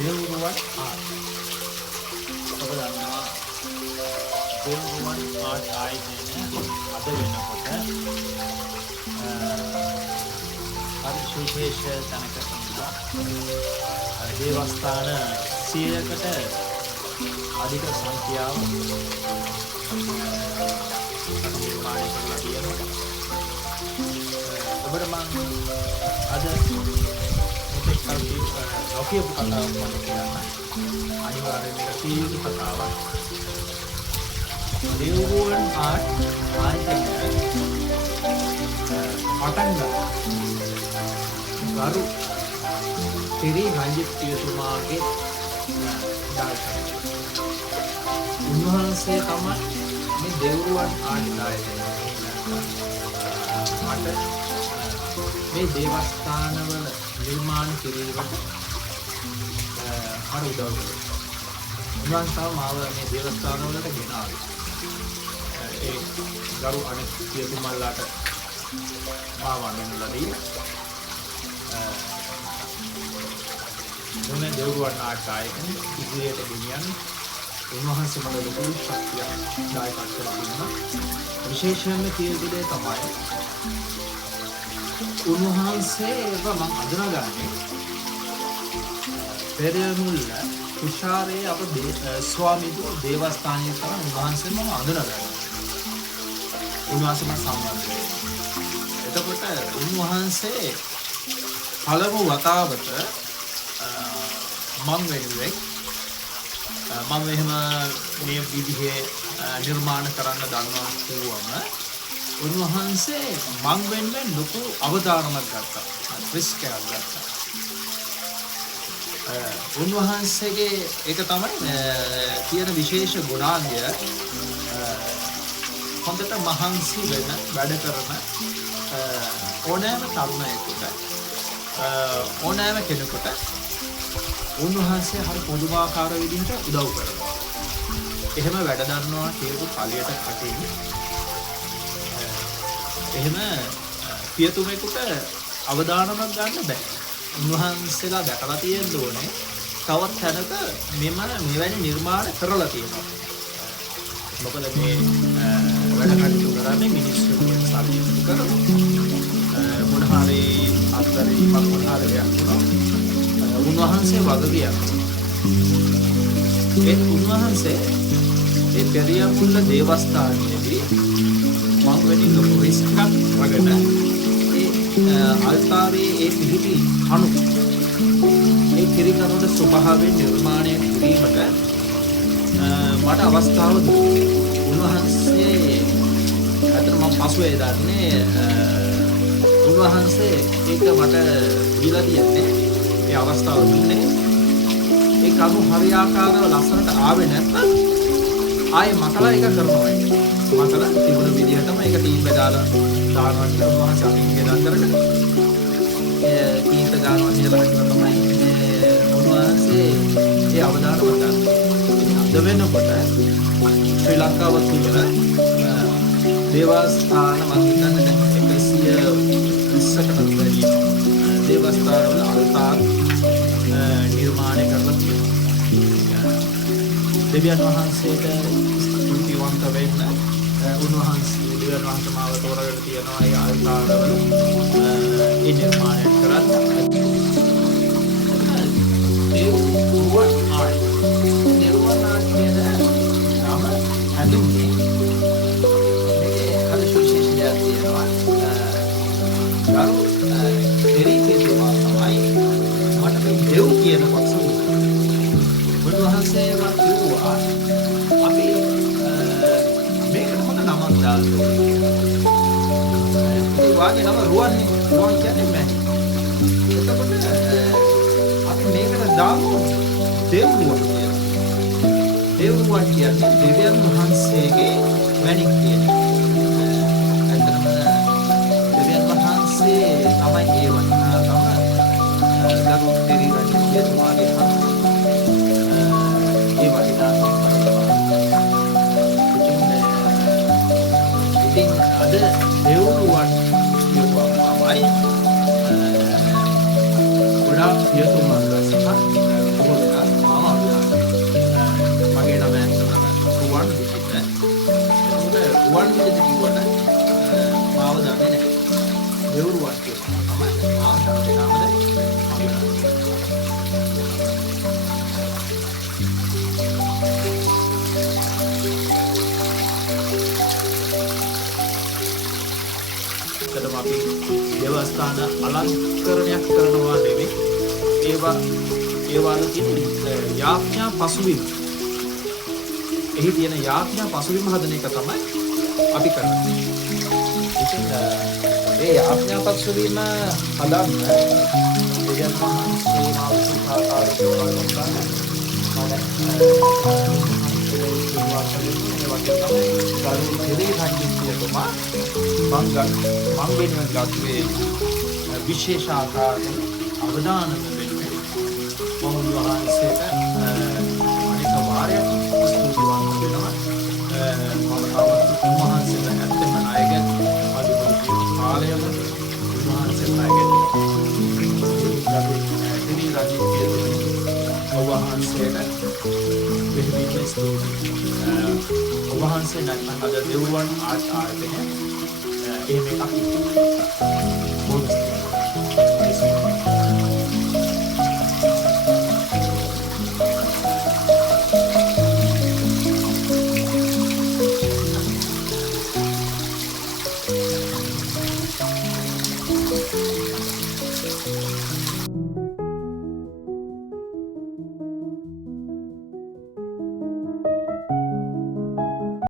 දේවරුවන් art. ඔබ දන්නවා දේවරුවන් art ආයතනය අද වෙනකොට හරි සුවිශේෂ තැනක ඉඳලා දේවස්ථාන 100කට අධික සංඛ්‍යාව නිර්මාණය කරලා තියෙනවා. ඔබට මම අද මෙතෙක් කල් නොකියපු කතාවක් මම කියන්න. අනිවාර්යයෙන් මේක කීයුතු කතාවක්. දේවරුවන් ආට් ආයතනය පටන් ගත්තා ගරු තිරි රංජිත් පියතුමාගේ දායකත්වයෙන්. උන්වහන්සේ තමයි මේ දේවරුවන් ආට් ආයතනය මට මේ දේවස්ථානවල නිර්මාණ කිරීමට හරි උදව් කළා. උන්වහන්සේ මාව මේ දේවස්ථානවලට ගෙනාවේ. ඒ ගරු අනිත් පියතුමල්ලාට මාව අඳුනලා දීලා මොන දේවරුවන් ආට් ආයතනය ඉදිරියට ගෙනියන්න උන්වහන්සේ මට ලොකු ශක්තියක් දායකත්වයක් දුන්නා. විශේෂයෙන්ම කියන දේ තමයි උන්වහන්සේව මම අඳුනගන්නේ පෙරමුල්ල තුෂාරයේ අප ස්වාමීතුමෝ දේවස්ථානයේ තමයි උන්වහන්සේ මම අඳුනගන්නේ. උන්වහන්සේ මට සම්බන්ධ වෙනවා. එතකොට උන්වහන්සේ පළමු වතාවට මම වෙනුවෙක් මම එහෙම මේ විදිහේ නිර්මාණ කරන්න දන්නවා කියවම උන්වහන්සේ මං වෙනුවෙන් ලොකු අවධානමක් ගත්තා. රිස්ක් එකක් ගත්තා. උන්වහන්සේගේ ඒක තමයි කියන විශේෂ ගුණාංගය හොඳට මහන්සි වෙන වැඩ කරන ඕනෑම තරුණයෙකුට ඕනෑම කෙනෙකුට උන්වහන්සේ හරි පොදුමාකාර විදිහට උදව් කරනවා. එහෙම වැඩ දන්නවා කියපු කලියට කටින් එහෙම පියතුමෙකුට අවදානමක් ගන්න බෑ. උන්වහන්සේලා දැකලා තියෙන්න ඕනේ තවත් තැනක මෙවැනි නිර්මාණ කරලා තියෙනවා. මොකද මේ වැඩ කටයුතු කරන්නේ මිනිස්සුන්ගේ සල්ලි කරලා මොන හරි අත්දැකීමක් මොන හරි දෙයක් වුණා උන්වහන්සේ වගකියක්. ඒ උන්වහන්සේ ඒ පෙරියමුල්ල දේවස්ථානයේදී මම වෙනි ලොකු රිස්ක් එකක් වගන ඒ අල්තාරයේ ඒ පිහිටි අණු ඒ කිරිකරුණ ස්වභාවයෙන් නිර්මාණය කිරීමට මට අවස්ථාව දුන්නා. උන්වහන්සේ අතන මම පසුවේ දන්නේ උන්වහන්සේ ඒක මට දීලා තියන්නේ ඒ අවස්ථාව දුන්නේ ඒ කණු හරියාකාරව ලස්සනට ආවේ නැත්නම් ආයේ මතලා එක කරනවා. මතලා තිබුණ විදිහටම ඒක ටීම් එක දානවා කියලා උන්වහන්සේ අතින් ගෙනත් කරගෙන කීත ගන්නවා කියලා තමයි උන්වහන්සේ ඒ අවදානම ගන්න. අද වෙනකොට ශ්‍රී ලංකාව තුළ දේවස්ථාන මම හිතන්නේ දැන් 120කට වැඩි දේවස්ථානවල අල්තාර් නිර්මාණය කරලා තියෙනවා. දෙවියන් වහන්සේට ස්තුතිවන්ත වෙන්න උන්වහන්සේ දෙවියන් වහන්සේ මාව තෝරගෙන තියෙනවා ඒ අල්තාරවල ඒ නිර්මාණය කරන්න. දේවරුවන් ආට් කියන නම හැදුනේ මේකේ හරි සුවිශේෂ දෙයක් තියෙනවා. ගරු දෙරීතිතුමා තමයි මට මේ දෙව් කියන පක්ෂ උන්වහන්සේම කිව්වා අපි මේකට හොඳ නමක් දාන්න ඕනේ කියලා. ඒ වාගේ නම රුවන්නේ. රුවන් කියන්නේ මැහි. එතකොට අපි මේකට දාමු දේවරුවන් කියලා. දේවරුවන් කියන්නේ දෙවියන් වහන්සේගේ මැණික් කියන එක. ඇත්තටම දෙවියන් වහන්සේ තමයි ඒ වටිනාකම ගරු තෙරි රජතුමාගේ හම් ඒ වටිනාකම ඉතින් අද දේවරුවන් කියපුවාමයි ගොඩාක් පියතුමන්ලා සහ රුවන් විදුලි කිව්වට මාව දන්නේ නැහැ. දෙවුරුවන් කියනවා. තමයි මාව දන්නේ නැහැ. එතකොට අපි දේවස්ථාන අලංකරණයක් කරනවා නෙවෙයි. ඒවල තියෙන යාඥා පසුබිම. එහි තියෙන යාඥා පසුබිම හදන එක තමයි අපි කරන්නේ. ඉතින් ඒ යාඥා පසුබිම හදන්න දෙයයන් වහන්සේ මානසික ආකාරයට මං වෙනුවෙන් ගත්තේ විශේෂ ආකාරයෙන් අවදානම වෙනුවෙන් මම උන්වහන්සේට අනික වාරයක් ස්තුතිවන්ත වෙනවා. මම තවත් උන්වහන්සේට ඇත්තම ණයගෙන අදුපුරු කාලයම උන්වහන්සේට ණයගෙන ඉතින් රජීව්ගේ උන්වහන්සේට බෙහෙවින් ස්තුතියි. උන්වහන්සේ නැත්නම් අද දෙව්වන් ආයතනය එහෙම එකක්